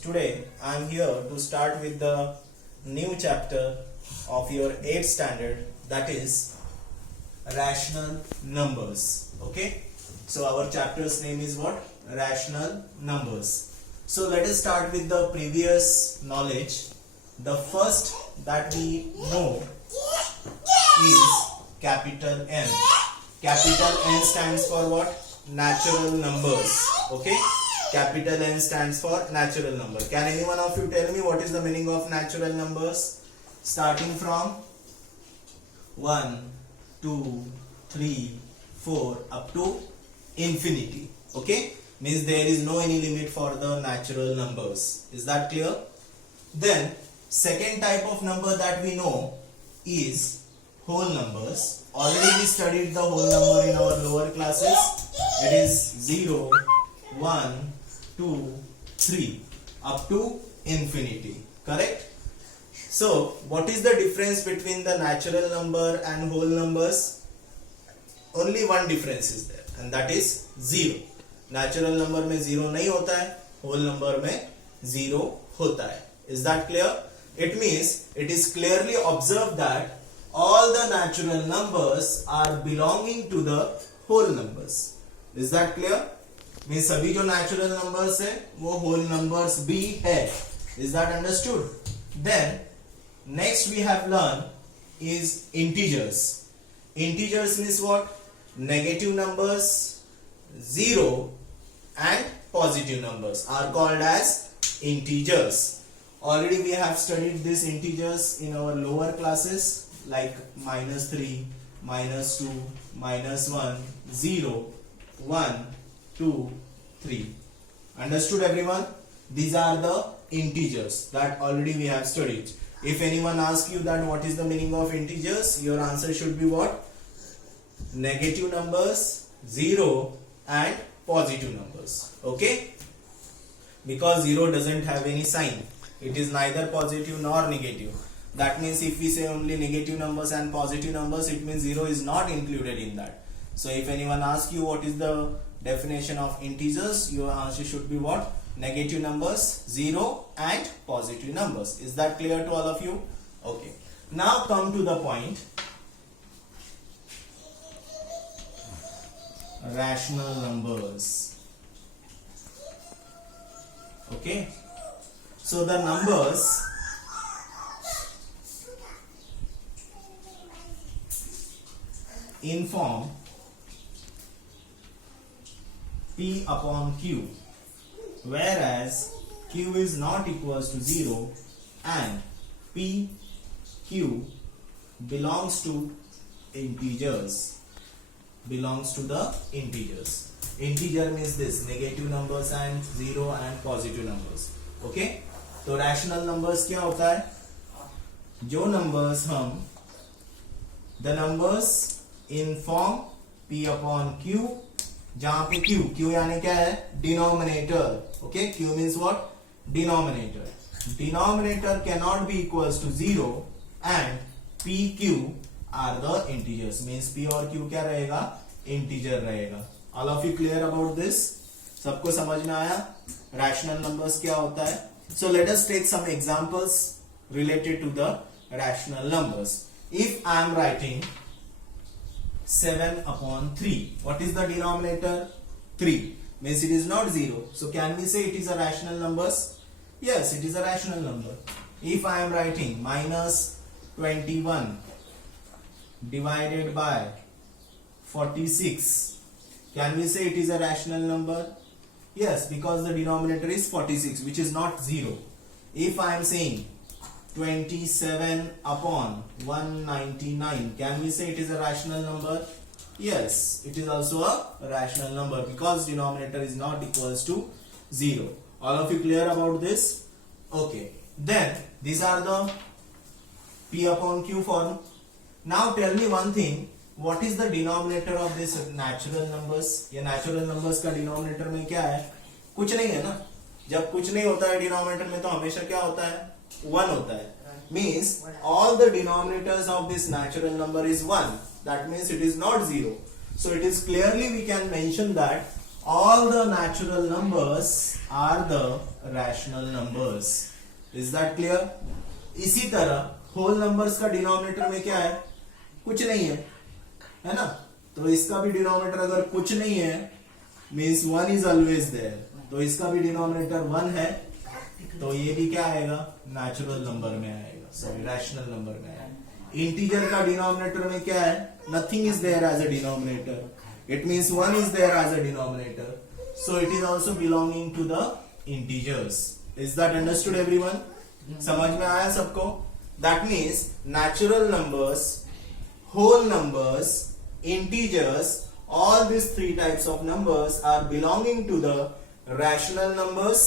today I am here to start with the new chapter of your 8th standard, that is rational numbers. Okay, so our chapter's name is what? Rational numbers. So let us start with the previous knowledge. The first that we know is capital N. Capital N stands for what? Natural numbers. Okay, capital N stands for natural number. Can any one of you tell me what is the meaning of natural numbers? Starting from 1, 2, 3, 4 up to infinity. Okay, means there is no any limit for the natural numbers. Is that clear? Then second type of number that we know is whole numbers. Already we studied the whole number in our lower classes. It is 0, 1, 2, 3 up to infinity. Correct? So what is the difference between the natural number and whole numbers? Only one difference is there, and that is 0. Natural number में 0 नहीं होता है, whole number में 0 होता है. Is that clear? It means it is clearly observed that all the natural numbers are belonging to the whole numbers. Is that clear? means सभी जो natural numbers है वो whole numbers भी है. Is that understood? Then next we have learned is integers. Integers means what? Negative numbers, 0 and positive numbers are called as integers. Already we have studied these integers in our lower classes like -3, -2, -1, 0, 1, 2, 3. Understood everyone? These are the integers that already we have studied. If anyone asks you that what is the meaning of integers, your answer should be what? Negative numbers, 0 and positive numbers. Okay? Because 0 doesn't have any sign. It is neither positive nor negative. That means if we say only negative numbers and positive numbers, it means 0 is not included in that. So if anyone asks you what is the definition of integers, your answer should be what? Negative numbers, 0 and positive numbers. Is that clear to all of you? Okay. Now come to the point. Rational numbers. Okay. So the numbers in form P upon Q, whereas Q is not equals to 0 and P, Q belongs to integers. Belongs to the integers. Integer means this, negative numbers and 0 and positive numbers. Okay? तो rational numbers क्या होता है? जो numbers हम the numbers in form P upon Q, जहां पे Q यानी क्या है? Denominator. Okay, Q means what? Denominator. Denominator can not be equals to 0 and PQ are the integers. Means P और Q क्या रहेगा? इंटीजर रहेगा. All of you clear about this? सबको समझ में आया रैशनल नंबर्स क्या होता है? So let us take some examples related to the rational numbers. If I am writing 7 upon 3, what is the denominator? 3. Means it is not 0. So can we say it is a rational numbers? Yes, it is a rational number. If I am writing -21 divided by 46, can we say it is a rational number? Yes, because the denominator is 46, which is not 0. If I am saying 27 upon 199, can we say it is a rational number? Yes, it is also a rational number because denominator is not equals to 0. All of you clear about this? Okay. Then these are the P upon Q form. Now tell me one thing. What is the denominator of this natural numbers? ये natural numbers का denominator में क्या है? कुछ नहीं है ना. जब कुछ नहीं होता है denominator में तो हमेशा क्या होता है? 1 होता है. Means all the denominators of this natural number is 1. That means it is not 0. So it is clearly we can mention that all the natural numbers are the rational numbers. Is that clear? इसी तरह whole numbers का denominator में क्या है? कुछ नहीं है ना? तो इसका भी डिनोमिनेटर अगर कुछ नहीं है मीन्स 1 is always there. तो इसका भी डिनोमिनेटर 1 है, तो ये भी क्या आएगा? नेचुरल नंबर में आएगा, सॉरी रैशनल नंबर में आएगा. इंटीजर का डिनोमिनेटर में क्या है? Nothing is there as a denominator. It means 1 is there as a denominator, so it is also belonging to the integers. Is that understood everyone? समझ में आया सबको? That means natural numbers, whole numbers, integers, all these three types of numbers are belonging to the rational numbers.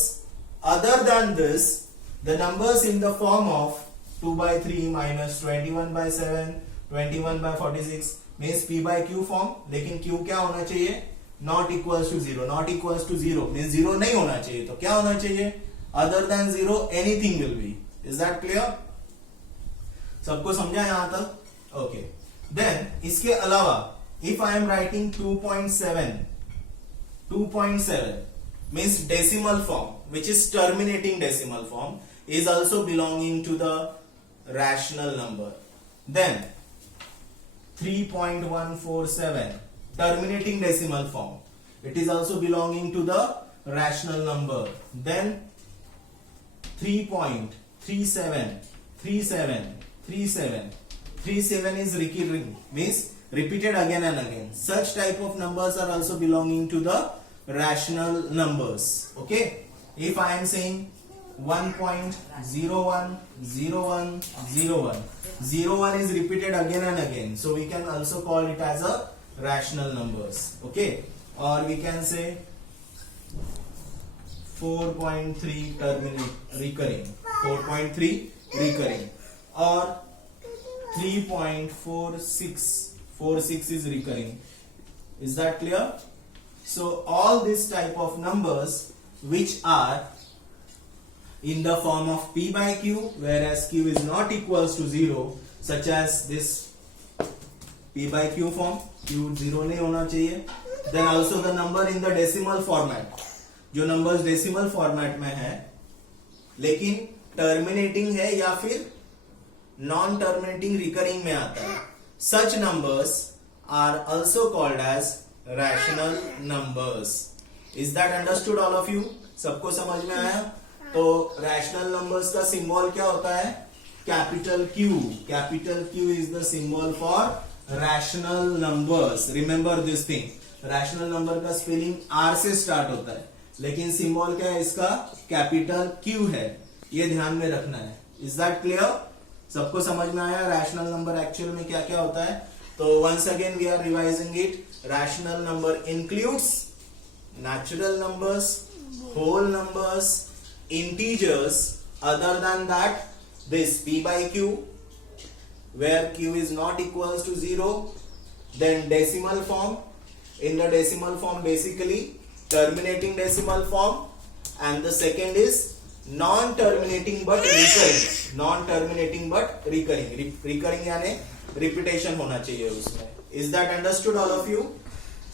Other than this, the numbers in the form of 2 by 3 minus 21 by 7, 21 by 46 means p by q form. लेकिन q क्या होना चाहिए? Not equals to 0. Not equals to 0 means 0 नहीं होना चाहिए. तो क्या होना चाहिए? Other than 0 anything will be. Is that clear? सबको समझा यहां तक? Okay. Then इसके अलावा if I am writing 2.7 means decimal form, which is terminating decimal form, is also belonging to the rational number. Then 3.147 terminating decimal form, it is also belonging to the rational number. Then 3.37 is recurring, means repeated again and again. Such type of numbers are also belonging to the rational numbers. Okay, if I am saying 1.010101 is repeated again and again, so we can also call it as a rational numbers. Okay, or we can say 4.3 recurring, 4.3 recurring, or 3.46 is recurring. Is that clear? So all this type of numbers which are in the form of p by q, whereas q is not equals to 0, such as this p by q form, q 0 नहीं होना चाहिए. Then also the number in the decimal format, जो numbers decimal format में है लेकिन terminating है या फिर non terminating recurring में आता है, such numbers are also called as rational numbers. Is that understood all of you? सबको समझ में आया? तो rational numbers का symbol क्या होता है? Capital Q. Capital Q is the symbol for rational numbers. Remember this thing. Rational number का spelling R से start होता है, लेकिन symbol क्या है इसका? Capital Q है. ये ध्यान में रखना है. Is that clear? सबको समझ में आया rational number actual में क्या क्या होता है? तो once again we are revising it. Rational number includes natural numbers, whole numbers, integers. Other than that, this p by q, where q is not equals to 0. Then decimal form. In the decimal form, basically terminating decimal form, and the second is non-terminating but recurring. Non-terminating but recurring. Recurring यानी repetition होना चाहिए उसमें. Is that understood all of you?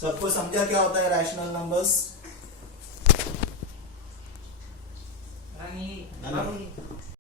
सबको समझा क्या होता है rational numbers?